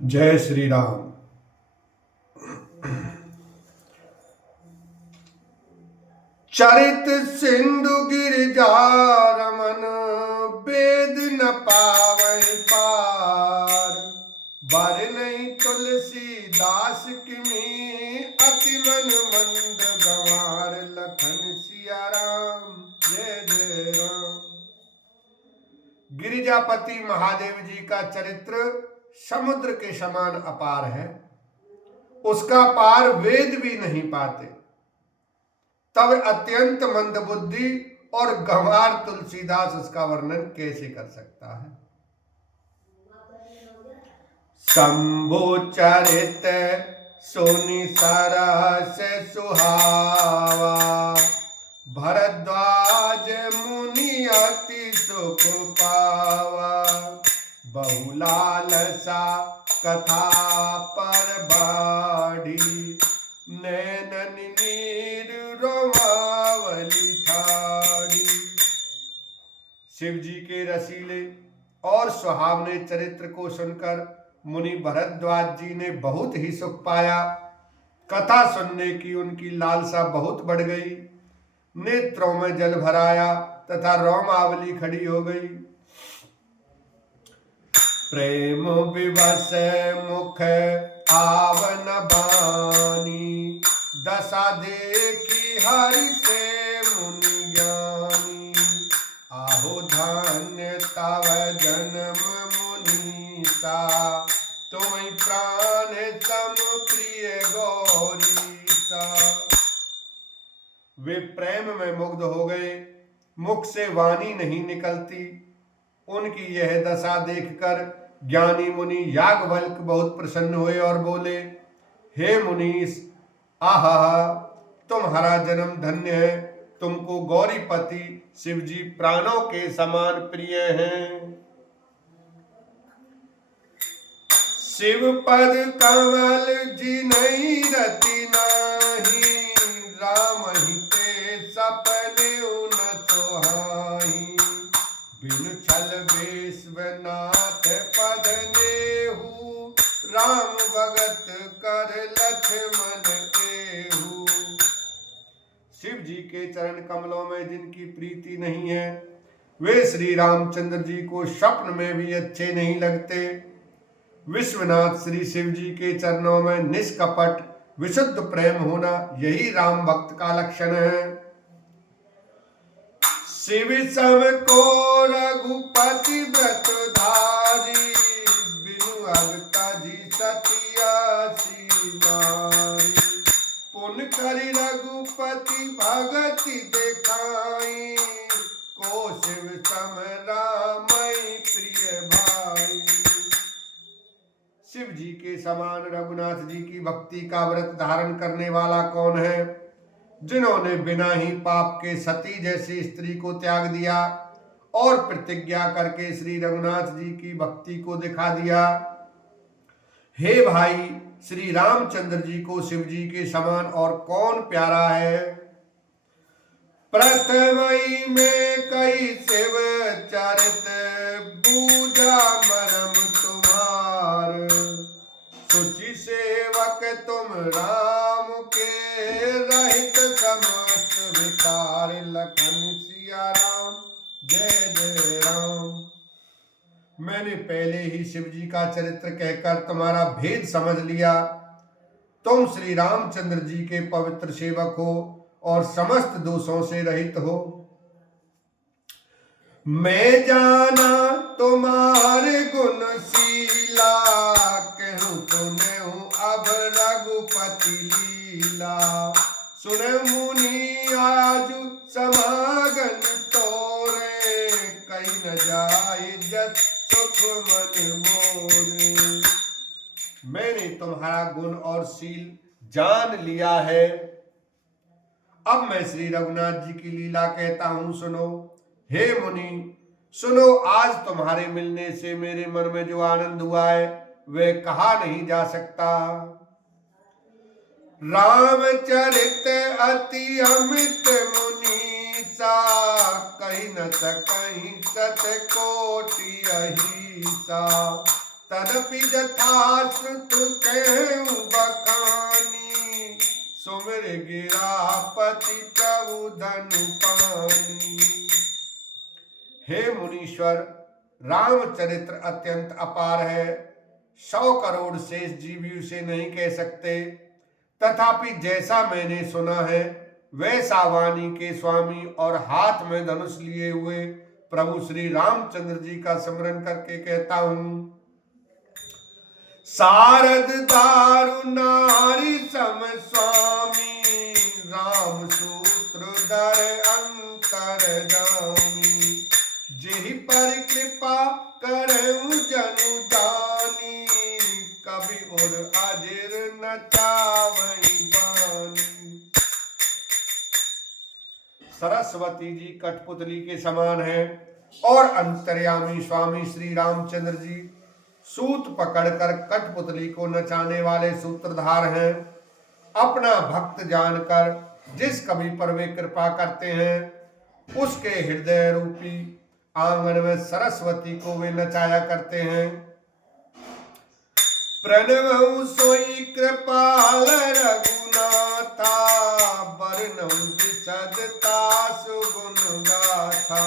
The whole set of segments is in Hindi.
जय श्री राम। चरित सिंधु गिरिजा रमन, वेद न पावै पार। बर नहीं तुलसीदास किमी, अति मन मंद गंवार। लखन सिया राम, जय जय राम। गिरिजापति महादेव जी का चरित्र समुद्र के समान अपार है। उसका पार वेद भी नहीं पाते, तब अत्यंत मंदबुद्धि और गंवार तुलसीदास उसका वर्णन कैसे कर सकता है। शंभु चरित सोनी सरस सुहावा, भरद्वाज मुनि अति सुख पावा। बहुलालसा कथा पर बाढ़ी, नैनन नीर रोमावली ठाड़ी। शिव जी के रसीले और सुहावने चरित्र को सुनकर मुनि भरद्वाज जी ने बहुत ही सुख पाया। कथा सुनने की उनकी लालसा बहुत बढ़ गई। नेत्रों में जल भराया तथा रोमावली खड़ी हो गई। प्रेम विवश मुख आवन बानी, दशा देखी हरि से मुनि ज्ञानी। आहो धन्य तव जन्म मुनीसा, तुम्हें प्राण सम प्रिय गौरीसा। वे प्रेम में मुग्ध हो गए, मुख से वाणी नहीं निकलती। उनकी यह दशा देखकर ज्ञानी मुनि याज्ञवल्क्य बहुत प्रसन्न हुए और बोले, हे मुनीश, आहा, तुम्हारा जन्म धन्य है। तुमको गौरीपति शिव जी प्राणों के समान प्रिय हैं। शिव पद कमल जी नहीं रति नाही, राम ही ते सपने उन सोहाई। बिनु छल विश्वनाथ पद नेहु, राम भगत कर लक्ष्मण एहु। शिव जी के चरण कमलों में जिनकी प्रीति नहीं है, वे श्री रामचंद्र जी को स्वप्न में भी अच्छे नहीं लगते। विश्वनाथ श्री शिव जी के चरणों में निष्कपट विशुद्ध प्रेम होना, यही राम भक्त का लक्षण है। शिव सम को रघुपति व्रत धारी, बिनु अवता जी सतियासी नारी। पुन करि रघुपति भगति देखाई, को शिव सम रामई प्रिय भाई। शिव जी के समान रघुनाथ जी की भक्ति का व्रत धारण करने वाला कौन है? जिन्होंने बिना ही पाप के सती जैसी स्त्री को त्याग दिया और प्रतिज्ञा करके श्री रघुनाथ जी की भक्ति को दिखा दिया। हे भाई, श्री रामचंद्र जी को शिव जी के समान और कौन प्यारा है? प्रथमई में कई शिव चरित, बूझा मरम तुम्हार। सुचि सेवक तुम राम के, रहित समस्त विकार। लखन सिया राम, जय जय राम। मैंने पहले ही शिव जी का चरित्र कहकर तुम्हारा भेद समझ लिया। तुम श्री रामचंद्र जी के पवित्र सेवक हो और समस्त दोषों से रहित हो। मैं जाना तुम्हारे गुणशीला, कहूँ सुनहु अब रघुपति लीला। सुन मुनि आजु समागन तोरे, कहीं न जाए जस सुख मन मोरे। मैंने तुम्हारा गुण और शील जान लिया है। अब मैं श्री रघुनाथ जी की लीला कहता हूं, सुनो। हे मुनि सुनो, आज तुम्हारे मिलने से मेरे मन में जो आनंद हुआ है वह कहा नहीं जा सकता। रामचरित अति अमित मुनीसा, कहीं न सकहीं सत कोटि अहिसा। तदपि यथाश्रुत कहूँ बखानी, सुमिर गिरापति प्रभु धनु पानी। हे मुनीश्वर, रामचरित्र अत्यंत अपार है, 100 करोड़ शेष जीवी उसे नहीं कह सकते। तथापि जैसा मैंने सुना है वैसा वाणी के स्वामी और हाथ में धनुष लिए हुए प्रभु श्री रामचंद्र जी का स्मरण करके कहता हूं। शारद दारु नारी सम स्वामी, राम सूत्रधर अंतर्यामी। जेहि पर कृपा करऊं जनु जानी, कभी और अजिर न चावई बानी। सरस्वती जी कठपुतली के समान है और अंतर्यामी स्वामी श्री रामचंद्र जी सूत पकड़कर कठपुतली को नचाने वाले सूत्रधार हैं। अपना भक्त जानकर जिस कवि पर वे कृपा करते हैं उसके हृदय रूपी आंगन में सरस्वती को वे नचाया करते हैं। प्रणव सोई कृपाल रघुनाथा, बरनऊ विशदता सुगुण गाथा।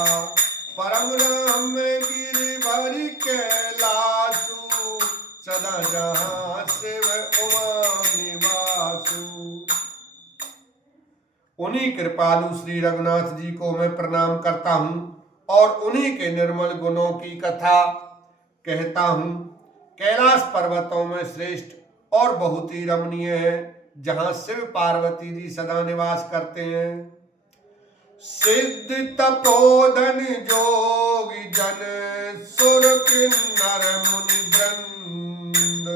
परम राम गिरिवर कैलासु, सदा जहाँ शिव उमा निवासु। उन्हीं कृपालु श्री रघुनाथ जी को मैं प्रणाम करता हूँ और उन्हीं के निर्मल गुणों की कथा कहता हूँ। कैलाश पर्वतों में श्रेष्ठ और बहुत ही रमणीय है, जहां शिव पार्वती जी सदा निवास करते हैं। सिद्ध तपोधन जोगी जन, सुर किन्नर मुनि वृंद।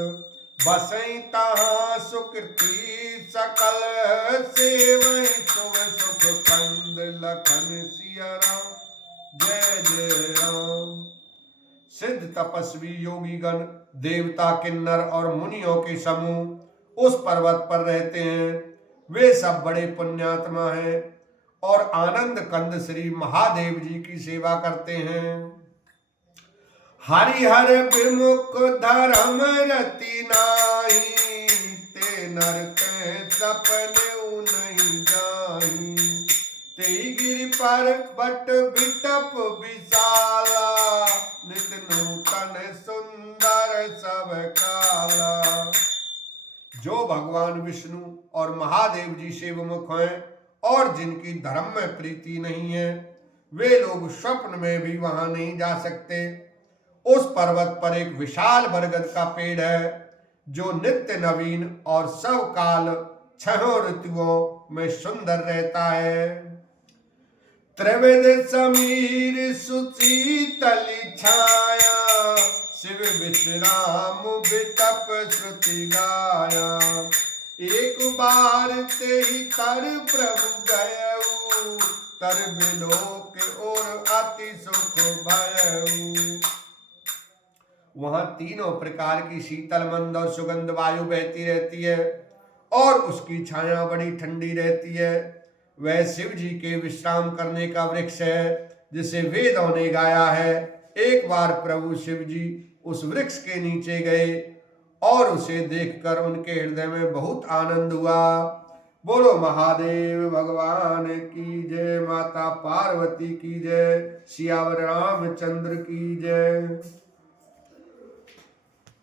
बसई तहाँ सुकृति सकल, सेवई शुभ सुख कंद। लखन सिया राम, जय जय राम। सिद्ध तपस्वी योगी गण, देवता, किन्नर और मुनियों के समूह उस पर्वत पर रहते हैं। वे सब बड़े पुण्यात्मा हैं और आनंद कंद श्री महादेव जी की सेवा करते हैं। हरिहर विमुख धर्म रति नाहि, ते नर के सपने नहीं जाहि। ते गिरि पर बट बिटप विशाला, नित नूतन सुंदर सब काला। जो भगवान विष्णु और महादेव जी शिवमुख हैं और जिनकी धर्म में प्रीति नहीं है, वे लोग स्वप्न में भी वहां नहीं जा सकते। उस पर्वत पर एक विशाल बरगद का पेड़ है जो नित्य नवीन और सब काल 6 ऋतुओं में सुंदर रहता है। त्रिविध समीर सुशीतल छाया, शिव विश्राम बिटप श्रुति गाया। एक बार ते ही तर प्रभु गयऊ, तर बिलोक और अति सुख भयऊ। वहां तीनों प्रकार की शीतल मंद और सुगंध वायु बहती रहती है और उसकी छाया बड़ी ठंडी रहती है। वह शिव जी के विश्राम करने का वृक्ष है जिसे वेदों ने गाया है। एक बार प्रभु शिव जी उस वृक्ष के नीचे गए और उसे देखकर उनके हृदय में बहुत आनंद हुआ। बोलो महादेव भगवान की जय, माता पार्वती की जय, सियावर रामचंद्र की जय।